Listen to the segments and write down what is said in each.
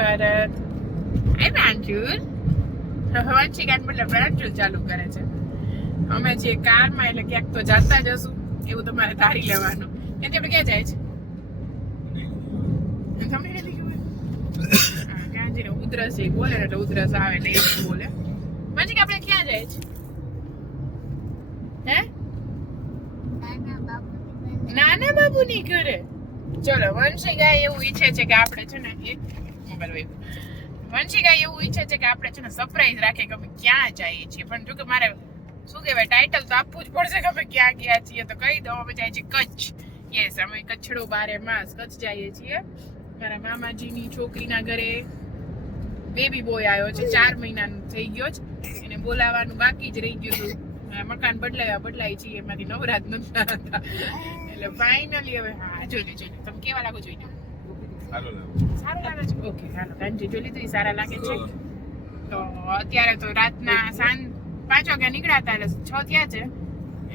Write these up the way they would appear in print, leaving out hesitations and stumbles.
ભારત એ પ્રાંશુલ વંશિકા મતલબ પ્રાંશુલ ચાલુ કરે છે. અમે જે કારમાં એટલે ક્યાંક તો જાતા જશું એવું તમારે ધારી લેવાનું. એથી આપણે ક્યાં જાય છે તમને નથી ખબર? ગાંધીને ઉધરસ એ બોલે એટલે ઉધરસ આવે એટલે એવું બોલે. વંશિકા આપણે ક્યાં જાય છે? હે નાના બાબુની ઘરે. ચલો વંશિકા એવું ઈચ્છે છે કે આપણે છે ને એક મોબાઈલ વંશિકા એવું ઈચ્છે છે કે આપણે છે ને સરપ્રાઈઝ રાખીએ કે અમે ક્યાં જઈએ છીએ. પણ જો કે મારે શું કહેવાય ટાઇટલ તો આપવું જ પડશે કે અમે ક્યાં ગયા છીએ. તો કહી દો અમે જાય છે કચ્છ. યસ અમે કચ્છડો બારે માસ કચ્છ જઈએ છીએ. મારા મામાજીની છોકરીના ઘરે બેબી બોય આવ્યો છે. 4 મહિનાનું થઈ ગયો છે. એને બોલાવવાનું બાકી જ રહી ગયું હતું. મકાન બદલાય છીએ એમાંથી નવરાત નથી હતા એટલે ફાઇનલી હવે હા જોઈ તમે કેવા લાગો જોઈને સારું લાગે છે. ઓકે હાલો કાંજી જોઈ લીધું સારા લાગે છે. તો અત્યારે તો રાતના 5 વાગ્યા નીકળ્યા હતા એટલે 6 થયા છે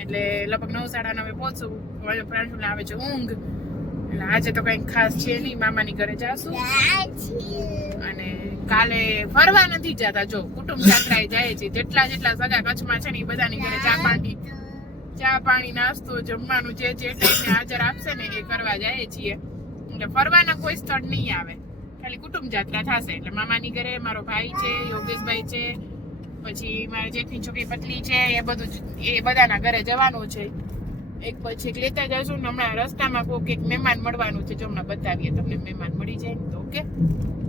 એટલે લગભગ 9 સાડા 9 પહોંચું. પ્રાંશુલને આવે છે ઊંઘ એટલે આજે તો કંઈક ખાસ છે નહીં. મામાની ઘરે જાશું અને કાલે ફરવા નથી જતા. જો કુટુંબ યાત્રાએ જાય છે. જેટલા સગા કચ્છમાં છે ને એ બધાની ઘરે ચા પાણી નાસ્તો જમવાનું જે ટાઈમે હાજર આપશે ને એ કરવા જાય છીએ. એટલે ફરવાના કોઈ સ્થળ નહીં આવે ખાલી કુટુંબ યાત્રા થશે. એટલે મામાની ઘરે મારો ભાઈ છે યોગેશભાઈ છે પછી મારી જેઠની છોકરી પતલી છે એ બધાના ઘરે જવાનું છે. એક પછી એક લેતા જશું ને હમણાં રસ્તામાં કોઈક એક મહેમાન મળવાનું છે. જો હમણાં બતાવીએ તમને મહેમાન મળી જાય તો ઓકે.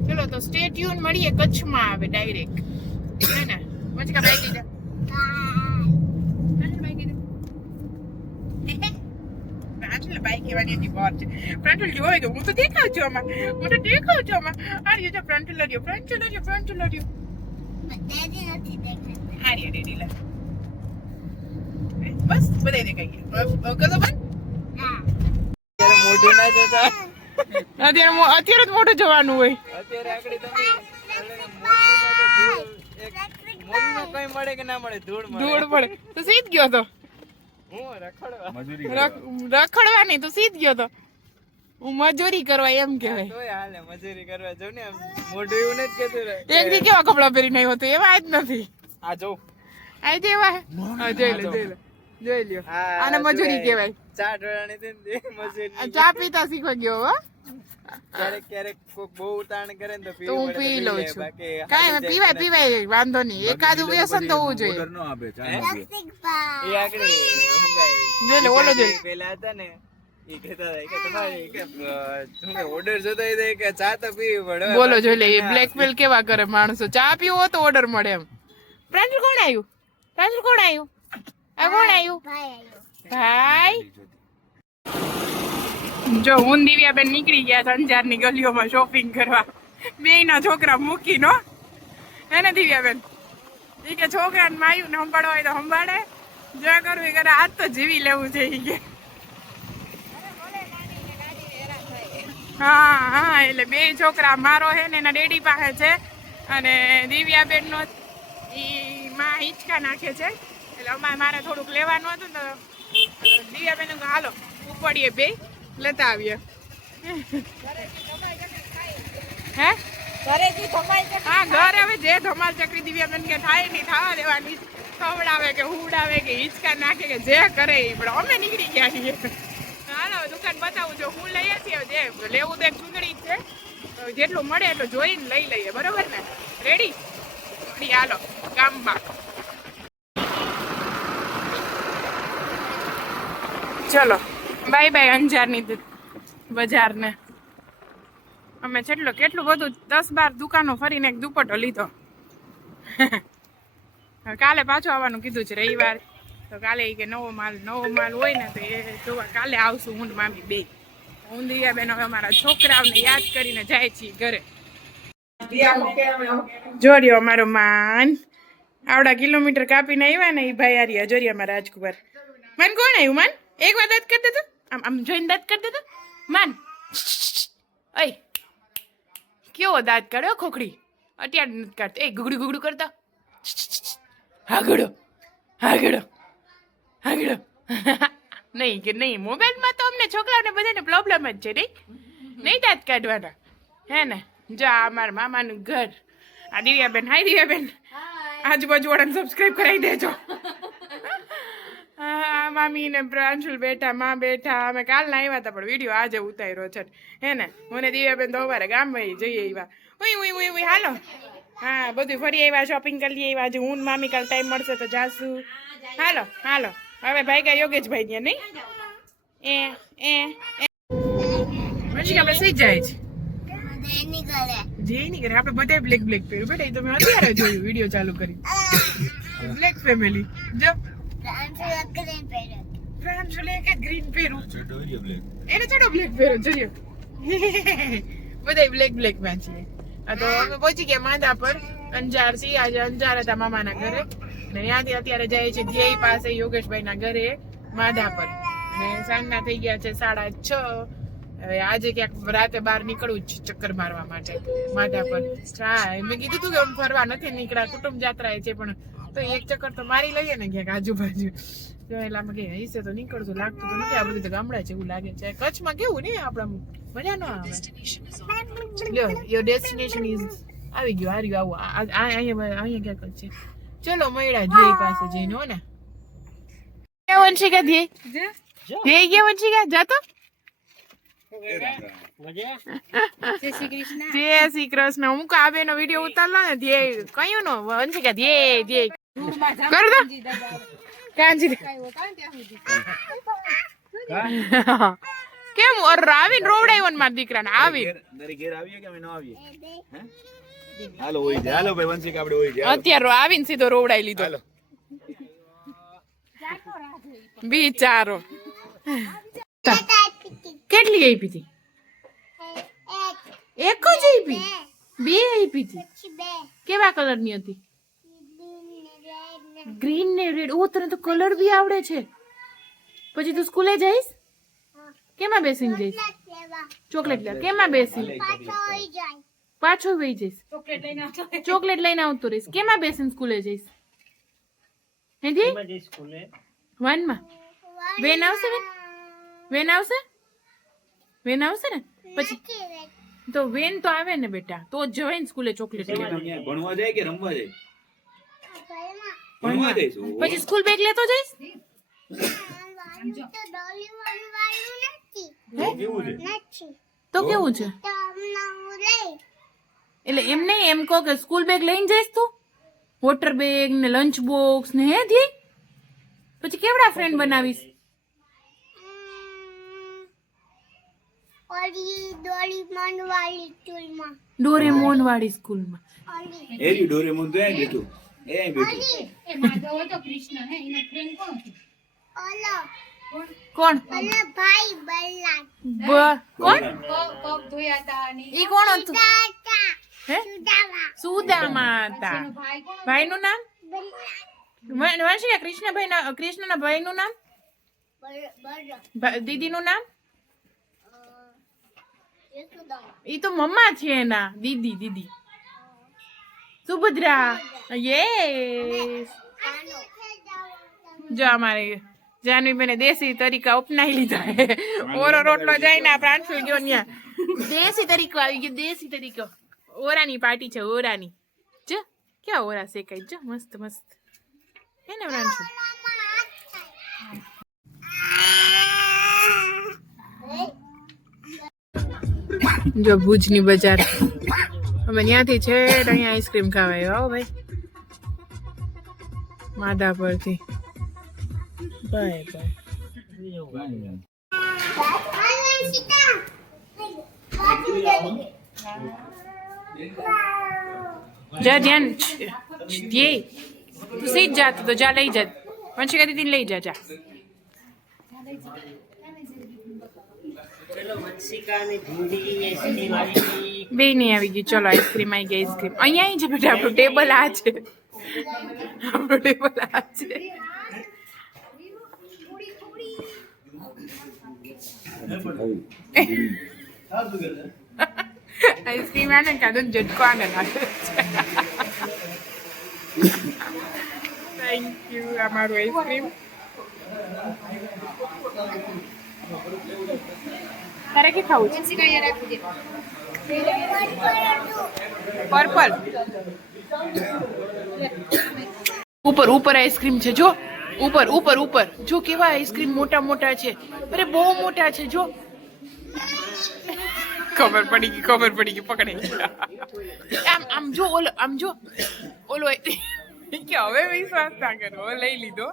ચલો તો સ્ટે ટ્યુન મળીએ. કચ્છમાં આવે ડાયરેક્ટ હે ને વંશિકા બાઈક લીધા બાઈક કહેવાની હતી બહાર છે. પ્રાંશુલ જોવે કે હું તો દેખાવ છું આમાં આર્ય જો પ્રાંશુલ લડ્યો આર્ય ડેડી લે બસ બધાય દેખાઈ ગયા. કદો બન મોઢું ના જોતા અત્યારે જ મોઢું જોવાનું હોય. અત્યારે આગળ તમે મોઢું કઈ મળે કે ના મળે ધૂળ મળે તો સીધ ગયો તો રખડવાની તો સીધ ગયો તો હું મજૂરી કરવા એમ કહેવાય. હાલે મજૂરી કરવા જો ને મોઢું એવું નથી કેતું. એક દી કેવા કપડા પહેરીને આવ્યો તો એવા જ નથી. આ જો આ જેવા જોઈ લ્યો આને મજૂરી કહેવાય. ચા ઢોળાની મજૂરી ચા પીતા શીખવા ગયો હો. ક્યારેક કોક બહુ ઉતાણ કરે ને તો હું પી લઉં છું. કાંઈ પીવાય વાંધો નહીં. એકાદું વ્યસન તો હોવું જોઈએ. ઓલો જોઈ પેલા હતા ને એ કહેતા કે તમારે ઓર્ડર જોતા હોય કે ચા તો પીવી પડે. બોલો જોઈ લે એ બ્લેકમેલ કેવા કરે માણસો. ચા પીવો તો ઓર્ડર મળે એમ. પ્રાંશુલ કોણ આવ્યું? ભાઈ જો હું દિવ્યાબેન નીકળી ગયા અંજારની ગલીઓમાં શોપિંગ કરવા. બેયના છોકરા મૂકીનો હે ને દિવ્યાબેન એ કે છોકરાને માયું ને સંભાળવા હોય તો સંભાળે જો કરવું કરે આજ તો જીવી લેવું છે એ કે. હા એટલે 2 છોકરા મારો હે ને એના ડેડી પાસે છે અને દિવ્યાબેન નો ઈ માં હિંચકા નાખે છે એટલે મારે થોડુંક લેવાનું હતું ને દિવ્યાબેન હાલો ઉપડીએ 2 લેતા આવીએ. હે હા ઘર હવે જે ધમાલ ચકરી દિવ્યાબેન કે થાય નહીં થવા દેવાની. ખવડાવે કે હુડાવે કે હિંચકા નાખે કે જે કરે એ પણ અમે નીકળી ગયા છીએ. હાલો દુકાન બતાવું છું હું લઈએ છીએ. જે લેવું તો એક ચૂંટણી જ છે જેટલું મળે એટલું જોઈને લઈ લઈએ બરોબર ને. રેડી હાલો ગામમાં. ચલો બાય અંજારની બજારને. અમે કેટલું બધું 10-12 દુકાનો ફરીને એક દુપટ્ટો લીધો. કાલે પાછું આવવાનું કીધું છે રવિવાર તો કાલે કે નવો માલ હોય ને તો એ જોવા કાલે આવશું હું મામી 2. હું દિવ્યાબેન હવે અમારા છોકરાઓને યાદ કરીને જાય છીએ ઘરે. જોડ્યો અમારો માન આવડા કિલોમીટર કાપીને આવ્યા ને એ ભાઈ આર્યા જોરિયામાં રાજકુમાર. મન કોણ આવ્યું મન? એક વાર દાંત કરી દેતો આમ જોઈને દાંત કરી દેતો મન. અય કેવો દાંત કાઢ્યો ખોખડી અત્યારે નથી કાઢતો. એ ગુગડું કરતા હાગડો નહીં કે નહીં. મોબાઈલમાં તો અમને છોકરાઓને બધાને પ્રોબ્લેમ જ છે નહીં દાંત કાઢવાના હે ને. જો આ મારા મામાનું ઘર. આ દિવ્યાબેન. હાય દિવ્યાબેન. આજુબાજુ વાળાને સબસ્ક્રાઇબ કરાવી દેજો. હા મામી ને પ્રાંશુલ બેઠા, માં બેઠા. અમે કાલના આવ્યા હતા પણ વિડીયો આજે ઉતાર્યો છે હે ને. મને દિવ્યાબેન તો અમારે ગામમાં જઈએ આવ્યા. ઉઈ ઉઈ ઉઈ ઉઈ હાલો. હા બધું ફરી આવ્યા, શોપિંગ કરી લઈએ આવ્યા. આજે હું ને મામી કાલ ટાઈમ મળશે તો જાશું. હાલો હાલો હવે ભાઈ ગયા યોગેશભાઈ ત્યાં નહીં પછી આપણે સહી જાય છે જે નહીં કરે આપણે બધા બ્લેક બ્લેક પહેર્યું બેટા. એ તો મેં અત્યારે જોયું વિડીયો ચાલુ કરી. બ્લેક ફેમિલી જો પ્રાંશુલ એક ગ્રીન પહેરું એને ચડો બ્લેક પહેરો જોઈએ. બધા બ્લેક બ્લેક માં છીએ. તો અમે પહોંચી ગયા માધા પર. અંજાર છીએ આજે. અંજાર હતા મામાના ઘરે ને ત્યાંથી અત્યારે જાય છે ધ્યેય પાસે યોગેશભાઈ ના ઘરે માધા પર. અને સાંજના થઈ ગયા છે 6:30. હવે આજે ક્યાંક રાતે બહાર નીકળવું જ ચક્કર મારવા માટે માધા પર. હા મેં કીધું તું કે આમ ફરવા નથી નીકળ્યા, કુટુંબ જાત્રા છે પણ તો એક ચક્કર તો મારી લઈએ ને ક્યાંક આજુબાજુ. તો એટલે આમાં કે હિસે તો નીકળતું લાગતું તો નથી. આ બધું તો ગામડા જેવું લાગે છે. કચ્છમાં કેવું ને આપડા મજા ન આવે. યોર ડેસ્ટિનેશન ઇઝ આવી ગયું. હાર્યું આવું અહીંયા ક્યાંક છે. ચલો મળ્યા ધ્યેય પાસે જઈને હો ને. ક્યાં વંશિકા ધ્યેય ધ્યેય ક્યાં વંશિકા જાતો. જય શ્રી કૃષ્ણ. હું કાબે નો વિડીયો ઉતારલો ને ધ્યેય કયું નો વંશિકા ધ્યેય ધ્યેય કર દો કાંજી કેમ આવીને રોવડાવ્યો ને મારા દીકરાને આવી અત્યારે આવીને સીધો રોવડાવી લીધો બિચારો. કેટલી આપી હતી? એક જ આપી? બે આપી હતી? કેવા કલર ની હતી? ગ્રીન ને રેડ. ઓ તને તો કલર બી આવડે છે. પછી તું સ્કૂલે જઈશ? કેમાં બેસીને જઈશ? ચોકલેટ લે. કેમાં બેસી? પાછો વહી જઈશ. ચોકલેટ લઈને આવતો રહીશ. કેમાં બેસીને સ્કૂલે જઈશ? હેજી 1 માં વેન આવશે ને? વેન આવશે? વેન આવશે ને પછી તો વેન તો આવે ને બેટા તો જ જવાય ને સ્કૂલે ચોકલેટ લેવા. ભણવા જાય કે રમવા જાય? ભણવા જઈશ. પછી સ્કૂલ બેગ લેતો જઈશ? તો કેવું છે? એટલે એમ નહીં એમ કહો કે સ્કૂલ બેગ લઈને જઈશ તું? વોટર બેગ ને લંચ બોક્સ ને હે ધી? પછી કેવડા ફ્રેન્ડ બનાવીશ? ડોરેમોન વાળી સ્કૂલમાં. એરી ડોરેમોન તો અહીં બેઠું. એ બેઠું. એ માધવ હતો કૃષ્ણ હે એનો ફ્રેન્ડ કોણ હતો? કોણ? ભાઈ બલ્લા. કોણ? પગ ધોયા હતા અને ઈ કોણ હતું? હે? સુદામા હતા. ભાઈ કોણ? ભાઈનું નામ? વંશિકા કૃષ્ણના ભાઈનું નામ? દીદીનું નામ? ઈ તો મમ્મા છે એના. દીદી સુભદ્રા. યસ. જો અમારે જાનવી બેને દેશી તરીકા અપનાવી લીધા. ઓરો રોટલો જાય ને પ્રાંશુલ ગયો ત્યાં દેશી તરીકો આવી ગયો. દેશી તરીકો. ઓરાની પાર્ટી છે ઓરાની. જો ક્યાં ઓરા શેકાય. જો મસ્ત મસ્ત હે ને પ્રાંશુલ. જો ભુજની બજાર. અમે ત્યાંથી છે અહીંયા આઈસ્ક્રીમ ખાવા આવ્યા હો ભાઈ માધા પરથી. Bye bye. જા ધ્યાન ધ્યેય તું સીધ જાત તો જા લઈ જા. વંશિકા દીદી લઈ જા જા. બે નહીં આવી ગયું. ચલો આઈસ્ક્રીમ આવી ગઈ. આઈસ્ક્રીમ અહીંયા આવી છે બેટા. આપણું ટેબલ આ છે. આપણું ટેબલ આ છે. આઈસ્ક્રીમ આને કાઢો ઝટકો આને લાગે છે. Thank you. અમારું આઈસ્ક્રીમ તારે કે ખાવું છે? પર્પલ ઉપર ઉપર આઈસ્ક્રીમ છે જો ઉપર ઉપર ઉપર જો કેવા આઈસ્ક્રીમ મોટા મોટા છે અરે બહુ મોટા છે જો ખબર પડી ગઈ પકડે આમ જો ઓલો કે હવે વિશ્વાસ ના કરો હવે લઈ લીધો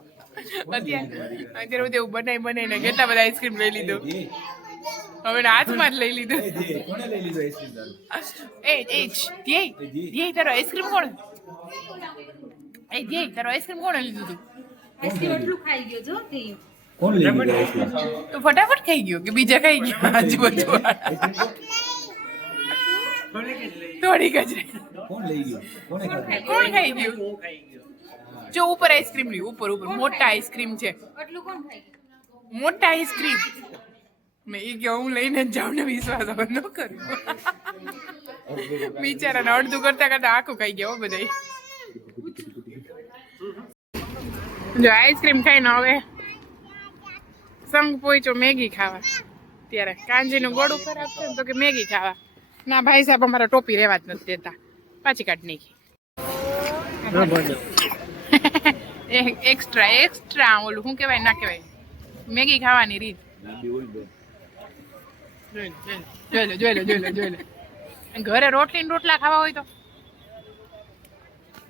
અત્યારે બધું બનાવીને કેટલા બધા આઈસ્ક્રીમ લઈ લીધો હવે હાથમાં જ લઈ લીધો કોણે લઈ લીધો આઈસ્ક્રીમ તારો? તારો આઈસ્ક્રીમ કોણ તારો આઈસ્ક્રીમ કોણે લીધું તું કોણ લઈ લીધો આઈસ્ક્રીમ? તો ફટાફટ ખાઈ ગયો કે બીજા ખાઈ ગયા આજુબાજુ થોડીક જ કોણ લઈ ગયો? કોણે ખાધું? કોણ ખાઈ ગયું જો ઉપર આઈસ્ક્રીમ લી ઉપર મોટા આઈસ્ક્રીમ છે મોટા આઈસ્ક્રીમ મેં એ કે હું લઈને જ જાઉં ને વિશ્વાસ હવે ન કરું બિચારાને અડધું કરતા આખું ખાઈ ગયા બધા જો આઈસ્ક્રીમ ખાઈને હવે સંગ પહોંચ્યો મેગી ખાવા ત્યારે કાંજીનું ગોળું ખરાબ છે ને તો કે મેગી ખાવા ના ભાઈ સાહેબ અમારા ટોપી રહેવા જ નથી દેતા પાછી કાઢી નાખી એક્સ્ટ્રા ઓલું શું કહેવાય ના કહેવાય મેગી ખાવાની રીત જોઈ લે ઘરે રોટલી ને રોટલા ખાવા હોય તો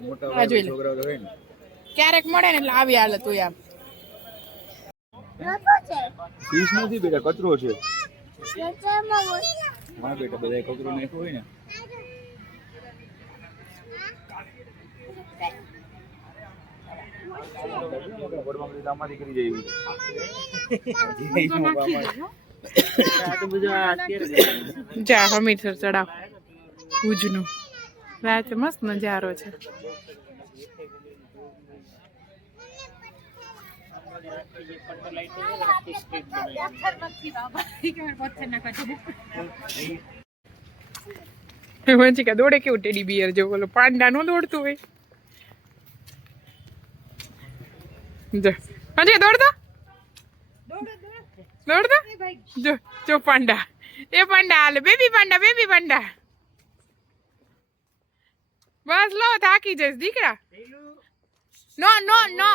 મોટા જોઈ લે. છોકરાઓ તો હોય ને. ક્યારેક મળે ને એટલે આવી હાલત હોય આમ ફીસ નથી બેટા, કચરો છે. હા બેટા, બધા કચરો નાખ્યો હોય ને. વડવામાં દામાદી કરી જાય જા હમીરસર ચડાવ ભુજનું રાતે મસ્ત નજારો છે વંચિકા દોડે કેવું ટેડી બિયર જેવું ઓલો પાંડા નો દોડતું હોય જો હજી દોડતો જો જો પાંડા એ પાંડા હાલે બેબી પાંડા બસ લો થાકી જઈશ દીકરા નો